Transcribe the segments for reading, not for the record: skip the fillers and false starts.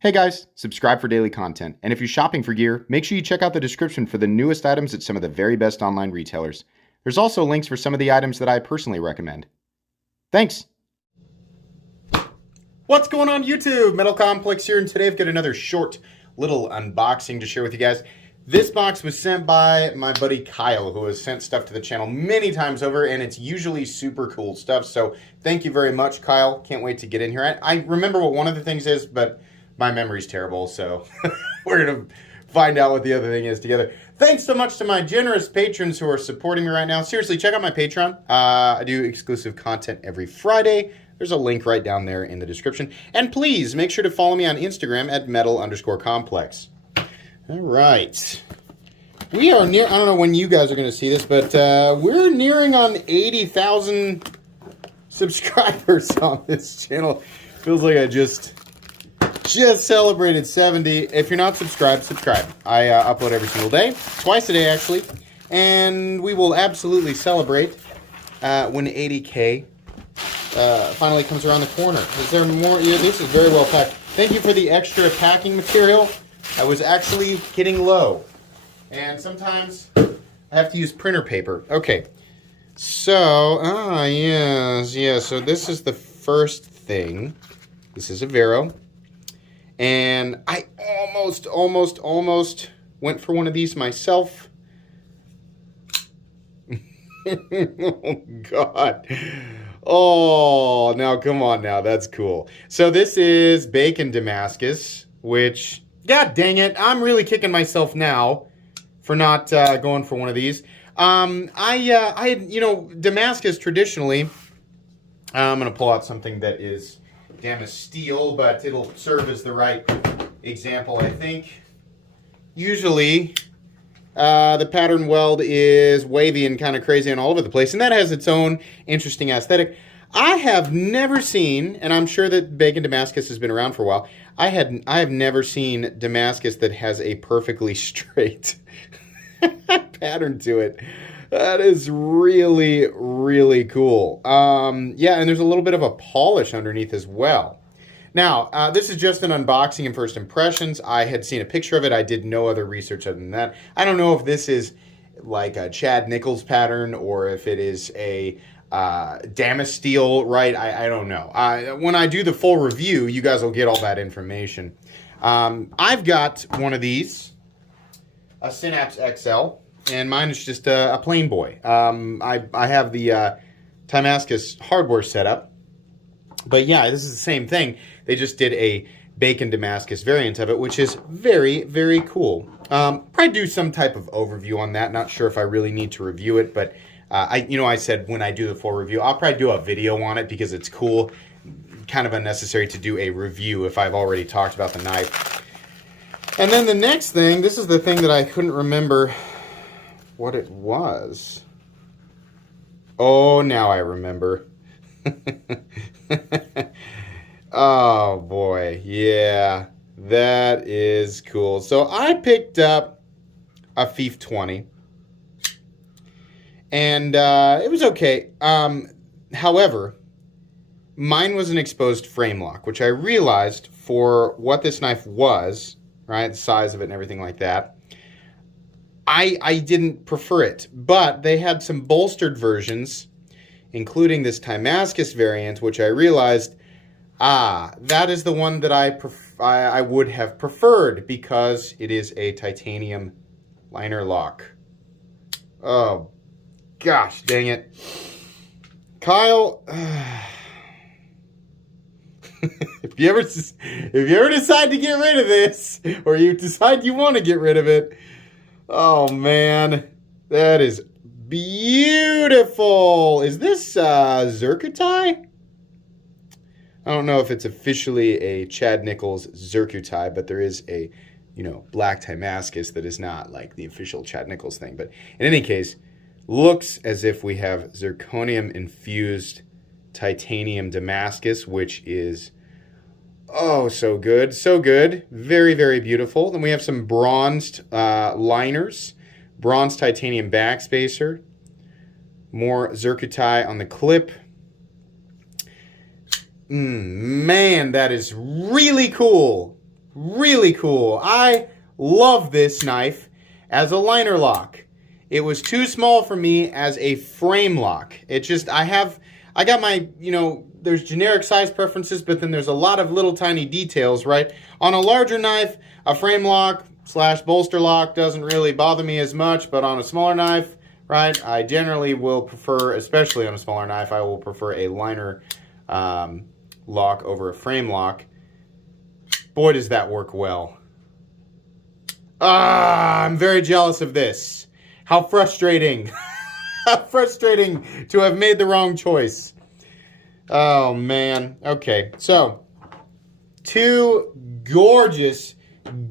Hey guys, subscribe for daily content. And if you're shopping for gear, make sure you check out the description for the newest items at some of the very best online retailers. There's also links for some of the items that I personally recommend. Thanks! What's going on YouTube? Metal Complex here, and today I've got another short little unboxing to share with you guys. This box was sent by my buddy Kyle, who has sent stuff to the channel many times over, and it's usually super cool stuff. So thank you very much, Kyle. Can't wait to get in here. I remember what one of the things is, but my memory's terrible, so we're going to find out what the other thing is together. Thanks so much to my generous patrons who are supporting me right now. Seriously, check out my Patreon. I do exclusive content every Friday. There's a link right down there in the description. And please, make sure to follow me on Instagram at metal_complex. All right. We are near, I don't know when you guys are going to see this, but we're nearing on 80,000 subscribers on this channel. Feels like I just celebrated 70. If you're not subscribed, subscribe. I upload every single day, twice a day actually, and we will absolutely celebrate when 80K finally comes around the corner. Is there more? Yeah, this is very well packed. Thank you for the extra packing material. I was actually getting low, and sometimes I have to use printer paper. Okay, so yes. So this is the first thing. This is a Vero. And I almost went for one of these myself. Oh, God. Oh, now come on now. That's cool. So this is Bacon Damascus, which, God dang it, I'm really kicking myself now for not going for one of these. I had, Damascus traditionally, I'm going to pull out something that is Damas steel, but it'll serve as the right example, I think. Usually, the pattern weld is wavy and kind of crazy and all over the place, and that has its own interesting aesthetic. I have never seen, and I'm sure that Bacon Damascus has been around for a while, I have never seen Damascus that has a perfectly straight pattern to it. That is really, really cool. Yeah, and there's a little bit of a polish underneath as well. Now, this is just an unboxing and first impressions. I had seen a picture of it. I did no other research other than that. I don't know if this is like a Chad Nichols pattern or if it is a Damas steel, right? I don't know. When I do the full review, you guys will get all that information. I've got one of these, a Synapse XL. And mine is just a plain boy. I have the Damascus hardware setup. But yeah, this is the same thing. They just did a Bacon Damascus variant of it, which is very, very cool. Probably do some type of overview on that. Not sure if I really need to review it, but I said when I do the full review, I'll probably do a video on it because it's cool. Kind of unnecessary to do a review if I've already talked about the knife. And then the next thing, this is the thing that I couldn't remember what it was. Oh, now I remember. Oh boy, yeah, that is cool. So I picked up a FIF20 and it was okay. However, mine was an exposed frame lock, which I realized for what this knife was, right, the size of it and everything like that, I didn't prefer it, but they had some bolstered versions, including this Damascus variant, which I realized, that is the one that I would have preferred because it is a titanium liner lock. Oh, gosh, dang it. Kyle, if you ever decide to get rid of this, or you decide you want to get rid of it, oh man, that is beautiful. Is this Zircuti? I don't know if it's officially a Chad Nichols Zircuti, but there is a, black Damascus that is not like the official Chad Nichols thing. But in any case, looks as if we have zirconium infused titanium Damascus, which is oh, so good. So good. Very, very beautiful. Then we have some bronzed liners. Bronze titanium backspacer. More Zircuti on the clip. Man, that is really cool. really cool. I love this knife as a liner lock. It was too small for me as a frame lock. It just, I got my, there's generic size preferences, but then there's a lot of little tiny details, right? On a larger knife, a frame lock / bolster lock doesn't really bother me as much, but on a smaller knife, right, I generally will prefer, especially on a smaller knife, I will prefer a liner lock over a frame lock. Boy, does that work well. I'm very jealous of this. How frustrating. How frustrating to have made the wrong choice. Oh, man. Okay, so 2 gorgeous,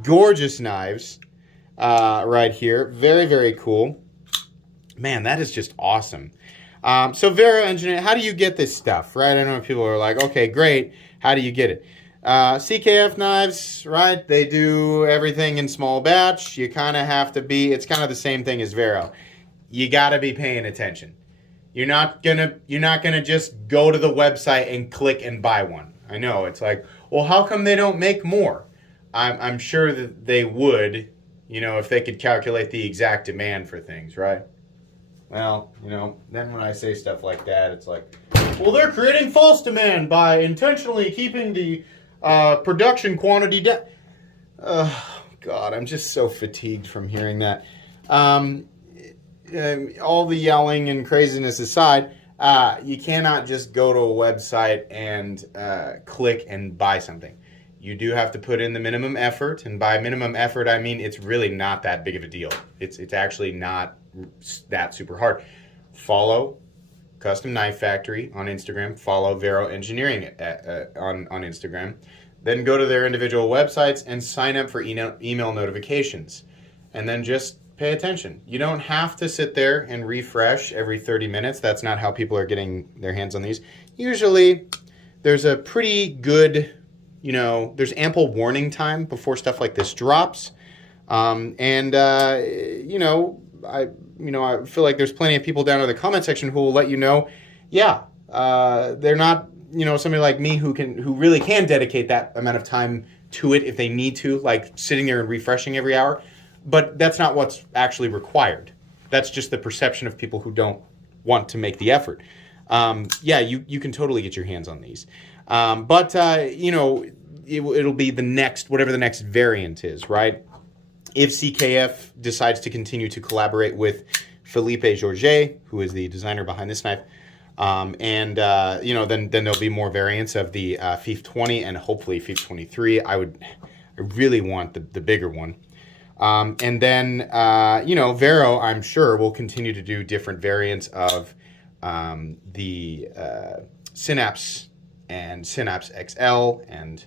gorgeous knives right here. Very, very cool. Man, that is just awesome. So Vero Engineering, how do you get this stuff, right? I know people are like, okay, great. How do you get it? CKF knives, right? They do everything in small batch. You kind of have to be, it's kind of the same thing as Vero. You got to be paying attention. You're not gonna just go to the website and click and buy one. I know, it's like, well, how come they don't make more? I'm sure that they would, if they could calculate the exact demand for things, right? Well, then when I say stuff like that, it's like, well, they're creating false demand by intentionally keeping the production quantity down. Oh, God, I'm just so fatigued from hearing that. All the yelling and craziness aside, you cannot just go to a website and click and buy something. You do have to put in the minimum effort, and by minimum effort, I mean it's really not that big of a deal. It's actually not that super hard. Follow Custom Knife Factory on Instagram. Follow Vero Engineering on Instagram. Then go to their individual websites and sign up for email notifications. And then just pay attention. You don't have to sit there and refresh every 30 minutes. That's not how people are getting their hands on these. Usually, there's a pretty good, there's ample warning time before stuff like this drops. I feel like there's plenty of people down in the comment section who will let you know, they're not, somebody like me who really can dedicate that amount of time to it if they need to, like sitting there and refreshing every hour. But that's not what's actually required. That's just the perception of people who don't want to make the effort. You can totally get your hands on these. It'll be the next, whatever the next variant is, right? If CKF decides to continue to collaborate with Philippe Georget, who is the designer behind this knife, then there'll be more variants of the FIF20 and hopefully FIF23. I really want the bigger one. Vero, I'm sure, will continue to do different variants of the Synapse and Synapse XL and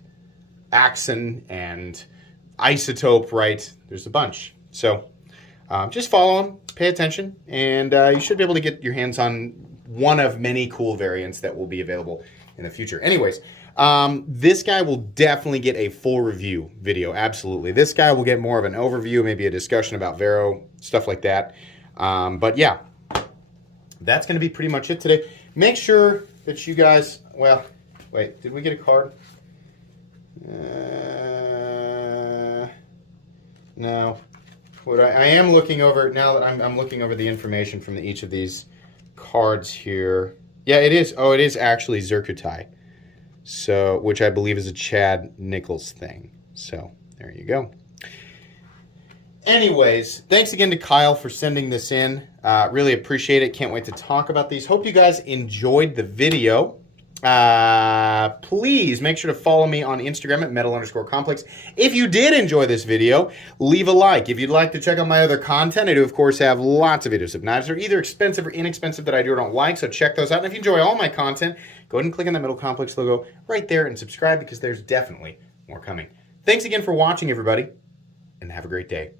Axon and Isotope, right? There's a bunch. So just follow them, pay attention, and you should be able to get your hands on one of many cool variants that will be available in the future. Anyways, this guy will definitely get a full review video. Absolutely. This guy will get more of an overview, maybe a discussion about Vero, stuff like that. But yeah, that's going to be pretty much it today. Make sure that you guys, well, wait, did we get a card? No. What I am looking over, now that I'm looking over the information from each of these cards here. Yeah, it is. Oh, it is actually Zircuti. So, which I believe is a Chad Nichols thing. So, there you go. Anyways, thanks again to Kyle for sending this in. Really appreciate it. Can't wait to talk about these. Hope you guys enjoyed the video. Please make sure to follow me on Instagram at metal_complex. If you did enjoy this video, leave a like. If you'd like to check out my other content, I do, of course, have lots of videos of knives that are either expensive or inexpensive that I do or don't like, so check those out. And if you enjoy all my content, go ahead and click on the Metal Complex logo right there and subscribe because there's definitely more coming. Thanks again for watching, everybody, and have a great day.